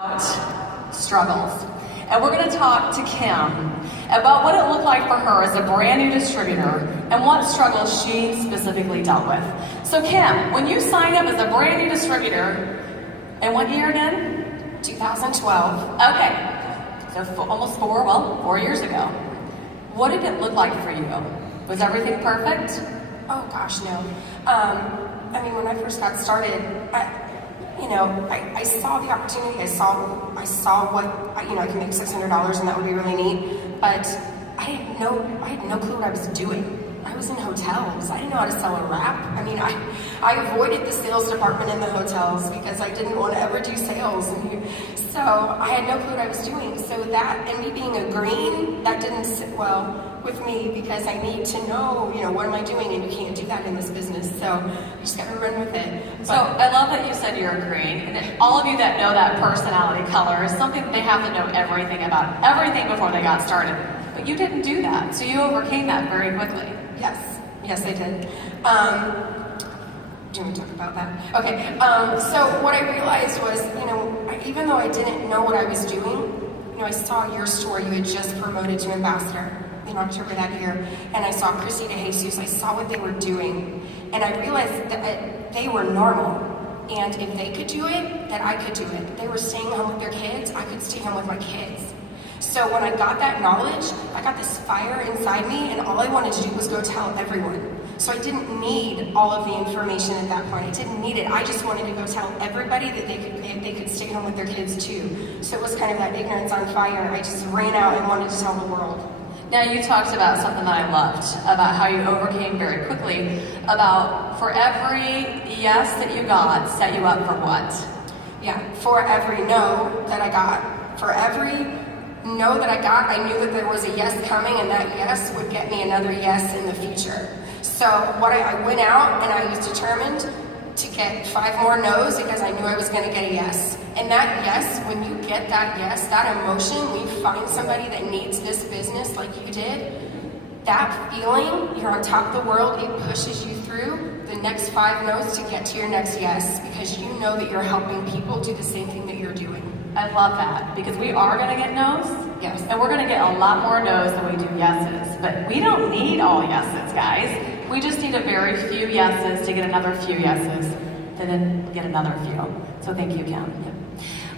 About struggles. And we're going to talk to Kim about what it looked like for her as a brand new distributor and what struggles she specifically dealt with. So Kim, when you signed up as a brand new distributor, in what year again? 2012. Okay, so almost 4 years ago. What did it look like for you? Was everything perfect? Oh gosh, no. I mean, when I first got started, I saw the opportunity. I saw what I can make $600, and that would be really neat. But I had no clue what I was doing. I was in hotels. I didn't know how to sell a wrap. I mean, I avoided the sales department in the hotels because I didn't want to ever do sales. So I had no clue what I was doing. So that, and me being a green, that didn't sit well with me because I need to know, what am I doing? And you can't do that in this business. So you just got to run with it. So I love that you said you're a green. And all of you that know that personality color is something that they have to know everything about, everything before they got started. But you didn't do that. So you overcame that very quickly. Yes, I did. Do you want to talk about that? Okay, so what I realized was, even though I didn't know what I was doing, I saw your store, you had just promoted to ambassador in October that year, and I saw Chrissy DeJesus, I saw what they were doing, and I realized that they were normal, and if they could do it, that I could do it. They were staying home with their kids, I could stay home with my kids. So when I got that knowledge, I got this fire inside me, and all I wanted to do was go tell everyone. So I didn't need all of the information at that point. I didn't need it. I just wanted to go tell everybody that they could stay home with their kids too. So it was kind of that ignorance on fire. I just ran out and wanted to tell the world. Now you talked about something that I loved, about how you overcame very quickly, about for every yes that you got, set you up for what? Yeah, for every no that I got, for every no that I got, I knew that there was a yes coming, and that yes would get me another yes in the future. So I went out and I was determined to get 5 more no's because I knew I was going to get a yes. And that yes, when you get that yes, that emotion, when you find somebody that needs this business like you did, that feeling, you're on top of the world, it pushes you through the next 5 no's to get to your next yes, because you know that you're helping people do the same thing that you're doing. I love that, because we are going to get no's. Yes. And we're going to get a lot more no's than we do yeses. But we don't need all yeses, guys. We just need a very few yeses to get another few yeses, to then get another few. So thank you, Kim.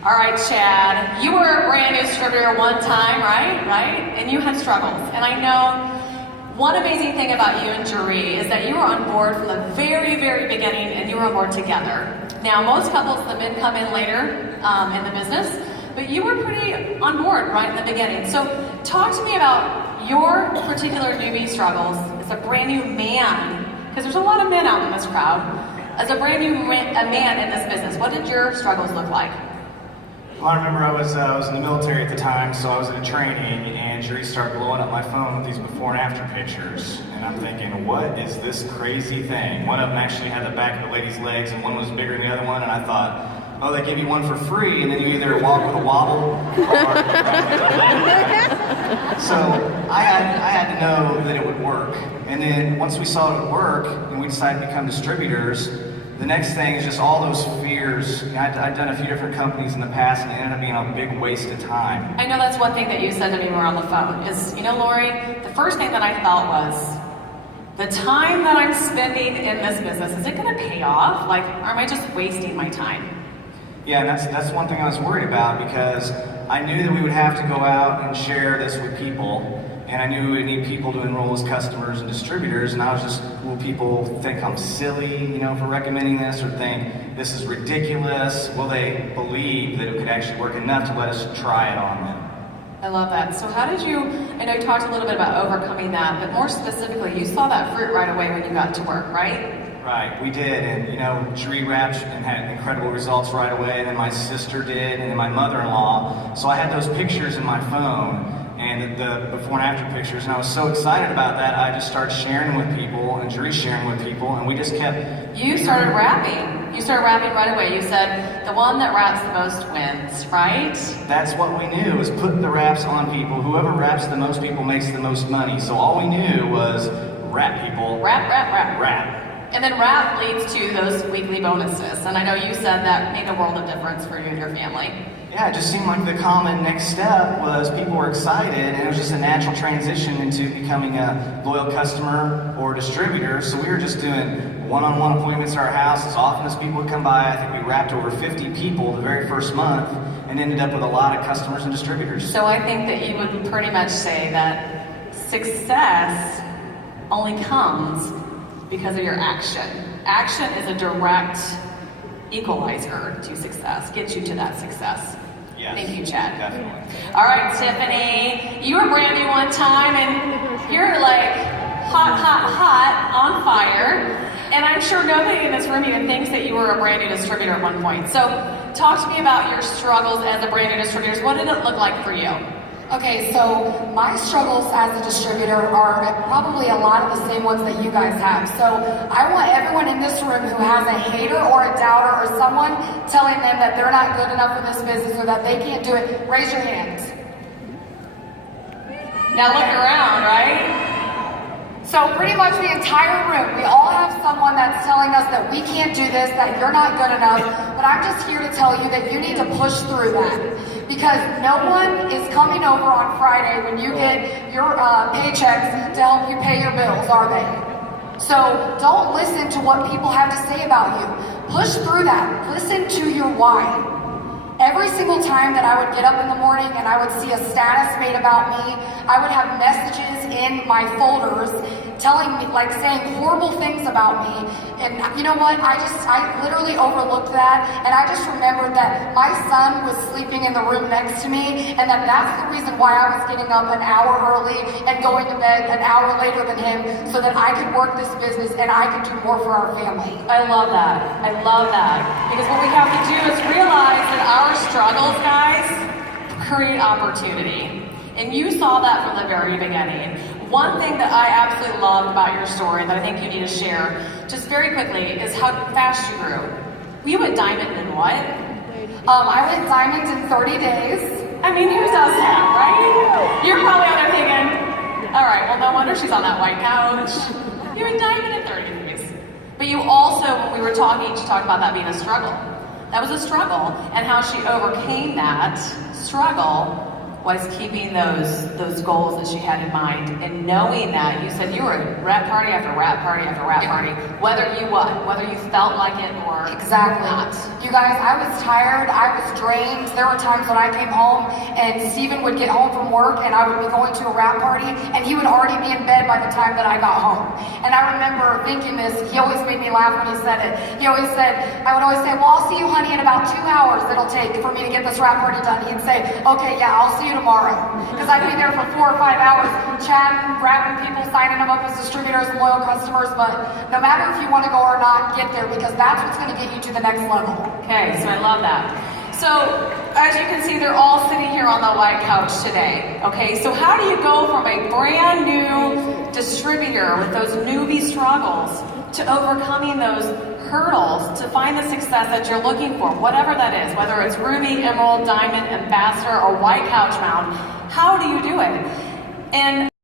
All right, Chad, you were a brand new distributor one time, right? And you had struggles. And I know one amazing thing about you and Jeree is that you were on board from the very, very beginning, and you were on board together. Now, most couples, the men come in later in the business, but you were pretty on board right in the beginning. So talk to me about your particular newbie struggles as a brand new man, because there's a lot of men out in this crowd. As a brand new man in this business, what did your struggles look like? Well, I remember I was in the military at the time, so I was at a training, and Jeree started blowing up my phone with these before and after pictures. And I'm thinking, what is this crazy thing? One of them actually had the back of the lady's legs, and one was bigger than the other one, and I thought, oh, they give you one for free, and then you either walk with a wobble or... So I had to know that it would work. And then once we saw it would work, and we decided to become distributors, the next thing is just all those fears. I'd done a few different companies in the past, and it ended up being a big waste of time. I know that's one thing that you said to me when we were on the phone, is, Lori, the first thing that I felt was, the time that I'm spending in this business, is it going to pay off? Or am I just wasting my time? Yeah, and that's one thing I was worried about, because I knew that we would have to go out and share this with people, and I knew we would need people to enroll as customers and distributors, and I was just, will people think I'm silly, for recommending this, or think this is ridiculous? Will they believe that it could actually work enough to let us try it on them? I love that. So how did you, I know you talked a little bit about overcoming that, but more specifically, you saw that fruit right away when you got to work, right? Right, we did, and Jeree wrapped and had incredible results right away, and then my sister did, and then my mother-in-law. So I had those pictures in my phone, and the before and after pictures, and I was so excited about that, I just started sharing with people, and Jeree sharing with people, and we just kept... You started rapping. You started rapping right away. You said, the one that raps the most wins, right? That's what we knew, was put the raps on people. Whoever raps the most people makes the most money. So all we knew was rap people. Rap. And then rap leads to those weekly bonuses. And I know you said that made a world of difference for you and your family. Yeah, it just seemed like the common next step was people were excited, and it was just a natural transition into becoming a loyal customer or distributor. So we were just doing one-on-one appointments at our house as often as people would come by. I think we wrapped over 50 people the very first month and ended up with a lot of customers and distributors. So I think that you would pretty much say that success only comes because of your action. Action is a direct equalizer to success, gets you to that success. Yes, Thank you, Chad. definitely. All right, Tiffany, you were brand new one time, and you're like hot, on fire. And I'm sure nobody in this room even thinks that you were a brand new distributor at one point. So talk to me about your struggles as a brand new distributor. What did it look like for you? Okay, so my struggles as a distributor are probably a lot of the same ones that you guys have. So I want everyone in this room who has a hater or a doubter or someone telling them that they're not good enough for this business or that they can't do it, raise your hands. Now look around, right? So pretty much the entire room, we all have someone that's telling us that we can't do this, that you're not good enough, but I'm just here to tell you that you need to push through that. Because no one is coming over on Friday when you get your paychecks to help you pay your bills, are they? So don't listen to what people have to say about you. Push through that. Listen to your why. Every single time that I would get up in the morning and I would see a status made about me, I would have messages in my folders telling me, like saying horrible things about me. And you know what? I literally overlooked that, and I just remembered that my son was sleeping in the room next to me, and that's the reason why I was getting up an hour early and going to bed an hour later than him, so that I could work this business and I could do more for our family. I love that. I love that. Because what we have to do is realize that our struggles, guys, create opportunity. And you saw that from the very beginning. One thing that I absolutely loved about your story that I think you need to share, just very quickly, is how fast you grew. You went diamond in what? I went diamond in 30 days. I mean, who does that, right? You're probably out there thinking, all right, well, no wonder she's on that white couch. You went diamond in 30 days. But you also, when we were talking, she talked about that being a struggle. That was a struggle, and how she overcame that struggle was keeping those goals that she had in mind, and knowing that you said you were at rap party after rap party after rap party, whether you felt like it or Exactly. not. You guys, I was tired, I was drained. There were times when I came home and Steven would get home from work and I would be going to a rap party and he would already be in bed by the time that I got home. And I remember thinking this, he always made me laugh when he said it. I would always say, well, I'll see you honey in about 2 hours it'll take for me to get this rap party done. He'd say, okay, yeah, I'll see you tomorrow. Because I'd be there for 4 or 5 hours chatting, grabbing people, signing them up as distributors and loyal customers. But no matter if you want to go or not, get there, because that's what's going to get you to the next level. Okay, so I love that. So, as you can see, they're all sitting here on the white couch today. Okay, so how do you go from a brand new distributor with those newbie struggles to overcoming those hurdles to find the success that you're looking for, whatever that is, whether it's ruby, emerald, diamond, ambassador, or white couch mount? How do you do it? And